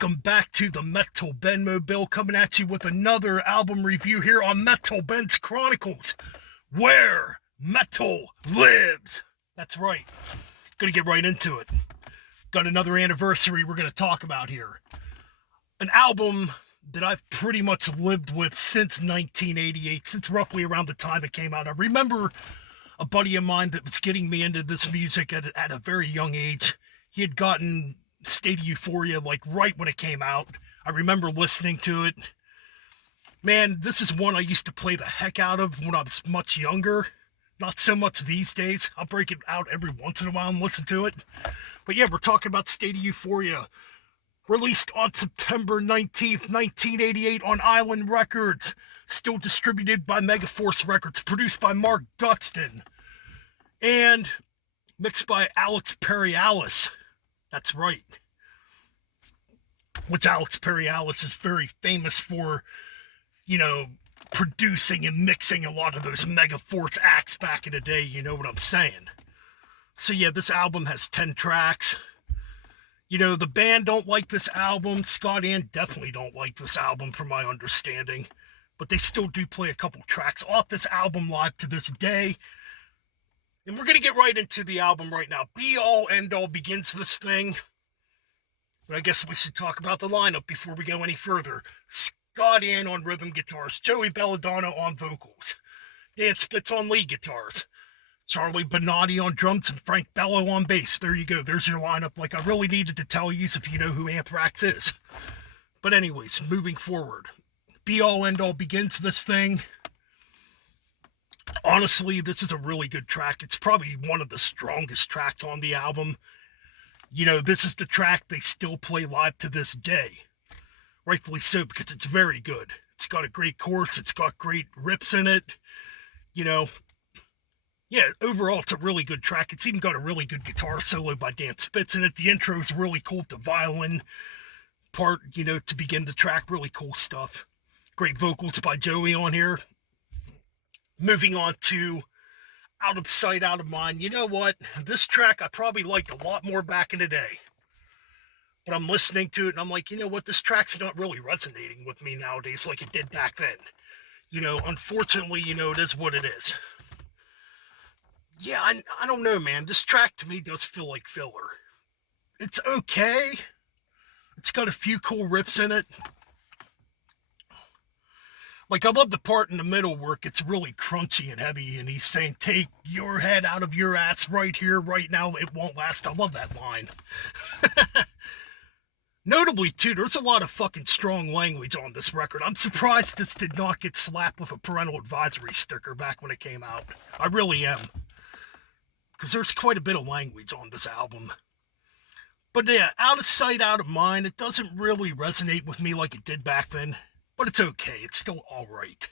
Welcome back to the Metal Ben Mobile, coming at you with another album review here on Metal Ben's Chronicles, where metal lives. That's right. Gonna get right into it. Got another anniversary we're gonna talk about here. An album that I've pretty much lived with since 1988, since roughly around the time it came out. I remember a buddy of mine that was getting me into this music at a very young age. He had gotten State of Euphoria like right when it came out. I remember listening to it. Man, this is one I used to play the heck out of when I was much younger. Not so much these days. I'll break it out every once in a while and listen to it. But yeah, we're talking about State of Euphoria. Released on September 19th, 1988 on Island Records. Still distributed by Megaforce Records. Produced by Mark Duxton. And mixed by Alex Perialis. That's right. Which Alex Perialis is very famous for, producing and mixing a lot of those Megaforce acts back in the day, you know what I'm saying. So yeah, this album has 10 tracks. The band don't like this album. Scott Ian definitely don't like this album from my understanding. But they still do play a couple tracks off this album live to this day. And we're going to get right into the album right now. Be All End All begins this thing. But I guess we should talk about the lineup before we go any further. Scott Ian on rhythm guitars. Joey Belladonna on vocals. Dan Spitz on lead guitars. Charlie Bonatti on drums and Frank Bello on bass. There you go. There's your lineup. Like I really needed to tell you if you know who Anthrax is. But anyways, moving forward. Be All End All begins this thing. Honestly, this is a really good track. It's probably one of the strongest tracks on the album. This is the track they still play live to this day. Rightfully so, because it's very good. It's got a great chorus. It's got great riffs in it. Yeah, overall, it's a really good track. It's even got a really good guitar solo by Dan Spitz in it. The intro is really cool. The violin part, to begin the track, really cool stuff. Great vocals by Joey on here. Moving on to Out of Sight, Out of Mind. You know what? This track I probably liked a lot more back in the day. But I'm listening to it and I'm like, you know what? This track's not really resonating with me nowadays like it did back then. Unfortunately, it is what it is. Yeah, I don't know, man. This track to me does feel like filler. It's okay. It's got a few cool riffs in it. Like, I love the part in the middle where it gets really crunchy and heavy, and he's saying, take your head out of your ass right here, right now, it won't last. I love that line. Notably, too, there's a lot of fucking strong language on this record. I'm surprised this did not get slapped with a parental advisory sticker back when it came out. I really am. Because there's quite a bit of language on this album. But yeah, Out of Sight, Out of Mind, it doesn't really resonate with me like it did back then. But it's okay. It's still alright.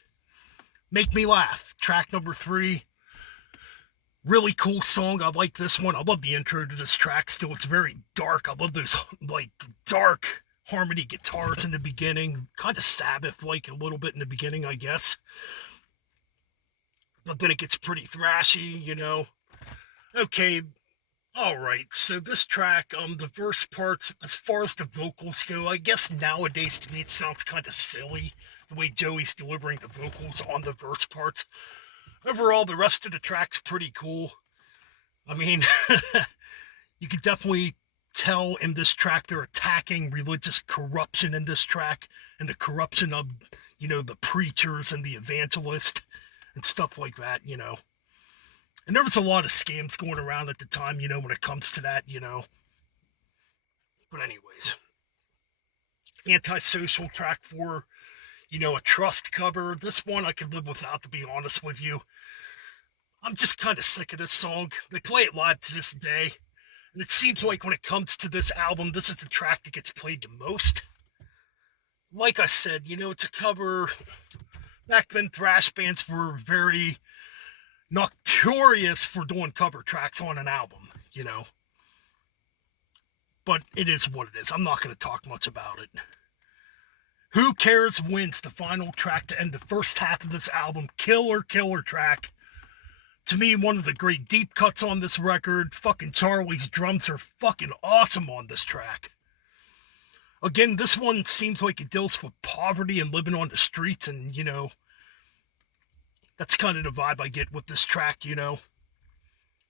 Make Me Laugh. Track number 3. Really cool song. I like this one. I love the intro to this track still. It's very dark. I love those, dark harmony guitars in the beginning. Kind of Sabbath-like a little bit in the beginning, I guess. But then it gets pretty thrashy, Okay. Alright, so this track, the verse parts, as far as the vocals go, I guess nowadays to me it sounds kind of silly, the way Joey's delivering the vocals on the verse parts. Overall, the rest of the track's pretty cool. I mean, you can definitely tell in this track they're attacking religious corruption in this track, and the corruption of, the preachers and the evangelist, and stuff like that, And there was a lot of scams going around at the time, when it comes to that, But anyways. Antisocial track 4, a Trust cover. This one I could live without, to be honest with you. I'm just kind of sick of this song. They play it live to this day. And it seems like when it comes to this album, this is the track that gets played the most. Like I said, it's a cover. Back then, thrash bands were very notorious for doing cover tracks on an album, But it is what it is. I'm not going to talk much about it. Who Cares Wins, the final track to end the first half of this album. Killer track. To me, one of the great deep cuts on this record. Fucking Charlie's drums are fucking awesome on this track. Again, this one seems like it deals with poverty and living on the streets, and, you know, that's kind of the vibe I get with this track, you know.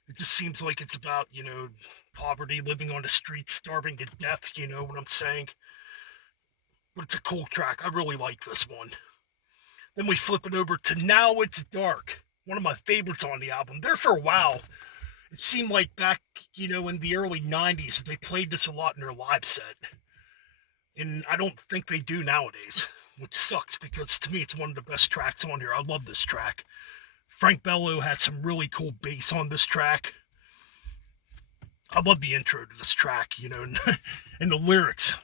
It just seems like it's about, you know, poverty, living on the streets, starving to death, you know what I'm saying? But it's a cool track. I really like this one. Then we flip it over to Now It's Dark, one of my favorites on the album. There for a while, it seemed like back, you know, in the early 90s, they played this a lot in their live set. And I don't think they do nowadays, which sucks because to me it's one of the best tracks on here. I love this track. Frank Bello has some really cool bass on this track. I love the intro to this track, you know, and the lyrics.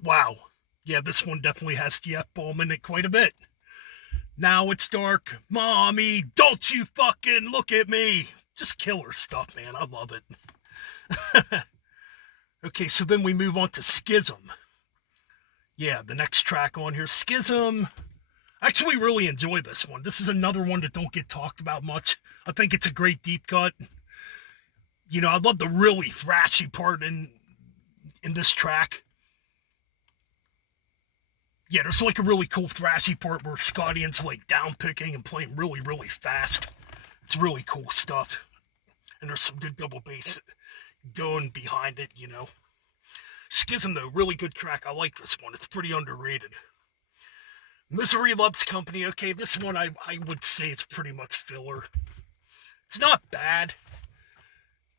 Wow. Yeah, this one definitely has the F-bomb in it quite a bit. Now it's dark. Mommy, don't you fucking look at me. Just killer stuff, man. I love it. Okay, so then we move on to Schism. Yeah, the next track on here, Schism. I actually really enjoy this one. This is another one that don't get talked about much. I think it's a great deep cut. You know, I love the really thrashy part in this track. Yeah, there's like a really cool thrashy part where Scott Ian's like down picking and playing really, really fast. It's really cool stuff. And there's some good double bass going behind it, you know. Schism, though, really good track. I like this one. It's pretty underrated. Misery Loves Company. Okay, this one I would say it's pretty much filler. It's not bad,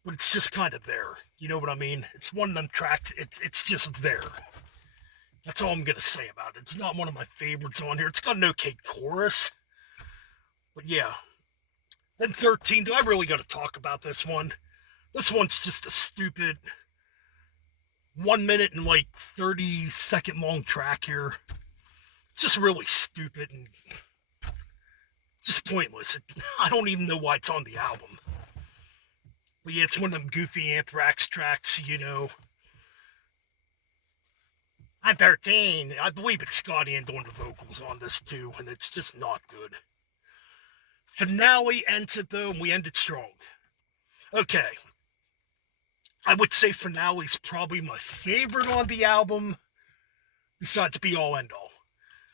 but it's just kind of there. You know what I mean? It's one of them tracks. It's just there. That's all I'm going to say about it. It's not one of my favorites on here. It's got an okay chorus. But yeah. Then 13. Do I really got to talk about this one? This one's just a stupid 1 minute and like 30-second long track here. It's just really stupid and just pointless. I don't even know why it's on the album. But yeah, it's one of them goofy Anthrax tracks, you know. I'm 13. I believe it's Scott Ian doing the vocals on this too, and it's just not good. Finale ends it though, and we end it strong. Okay. I would say Finale's probably my favorite on the album, besides Be All End All.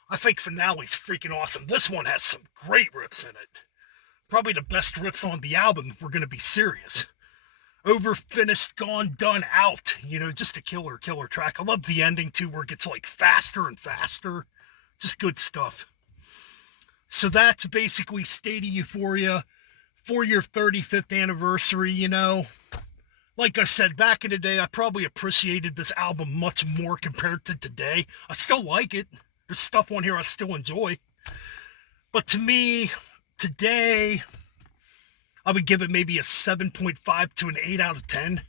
I think Finale's freaking awesome. This one has some great riffs in it. Probably the best riffs on the album if we're going to be serious. Over, finished, gone, done, out. You know, just a killer track. I love the ending too, where it gets like faster and faster. Just good stuff. So that's basically State of Euphoria for your 35th anniversary, you know. Like I said, back in the day, I probably appreciated this album much more compared to today. I still like it. There's stuff on here I still enjoy. But to me, today, I would give it maybe a 7.5 to an 8 out of 10.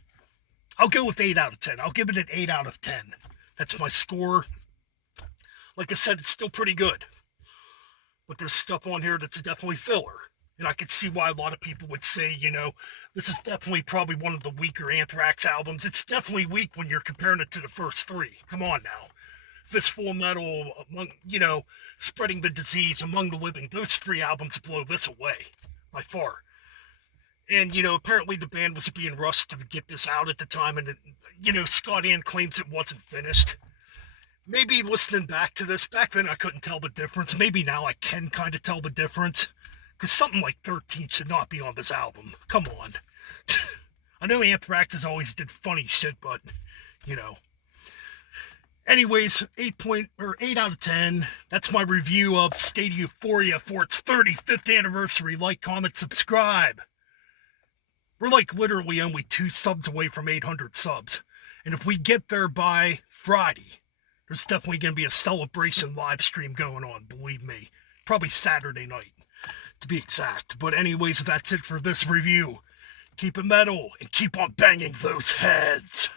I'll go with 8 out of 10. I'll give it an 8 out of 10. That's my score. Like I said, it's still pretty good. But there's stuff on here that's definitely filler. And I could see why a lot of people would say, you know, this is definitely probably one of the weaker Anthrax albums. It's definitely weak when you're comparing it to the first three. Come on now. Fistful of Metal, among, you know, Spreading the Disease, Among the Living. Those three albums blow this away, by far. And, you know, apparently the band was being rushed to get this out at the time. And, you know, Scott Ian claims it wasn't finished. Maybe listening back to this, back then I couldn't tell the difference. Maybe now I can kind of tell the difference. Because something like 13 should not be on this album. Come on. I know Anthrax has always did funny shit, but, you know. Anyways, 8 out of 10. That's my review of State of Euphoria for its 35th anniversary. Like, comment, subscribe. We're like literally only 2 subs away from 800 subs. And if we get there by Friday, there's definitely going to be a celebration live stream going on, believe me. Probably Saturday night, to be exact. But anyways, that's it for this review. Keep it metal and keep on banging those heads.